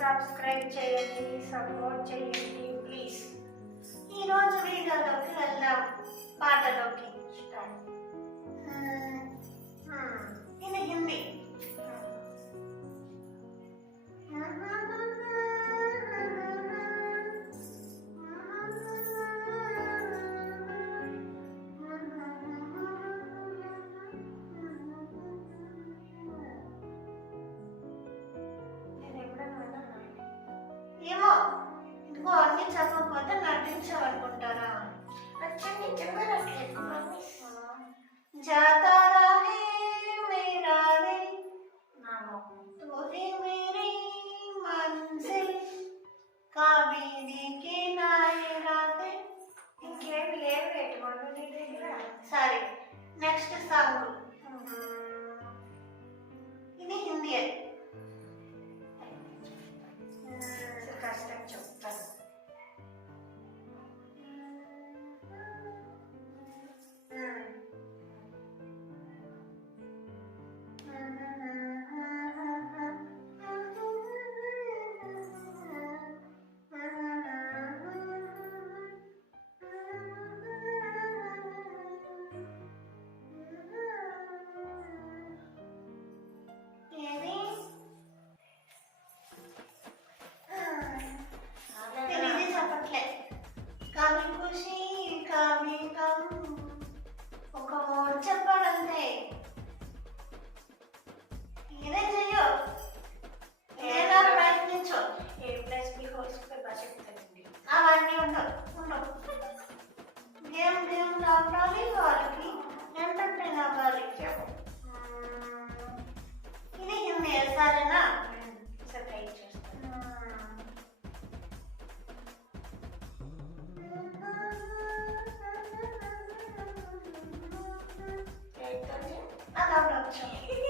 Subscribe చేయండి, support చేయండి please. ఈరోజు వీడియోలోకి వెళ్దాం, పాటలోకి. ఇది హిందీ. ఏమో ఇంకో అన్ని చదవకపోతే నటించాలనుకుంటారా? వచ్చండి చదవట్లేదు. जाता रहे मेरा दिल, तू ही मेरी मंजिल, कभी दिखे ना ये रातें. ఇంకేమి లేవు పెట్టుకోండి నీ దగ్గర. సరే, నెక్స్ట్ సాంగ్. ఇది హిందీ. అసలు కష్టం చెప్తాను. తెలియదు చెప్పట్లే. కవి ఖుషి కవి గమ్, ఒక వర్డ్ చెప్పాడంతే. ఇదే చెయ్యో, ఏదైనా ప్రయత్నించు. అవన్నీ ఉండవు. గేమ్ రావాలి, వాళ్ళకి ఎంటర్టైన్ అవ్వాలి. ఇది హిందీ, సరేనా? సరే ట్రై చేస్తాను. అదొకటి.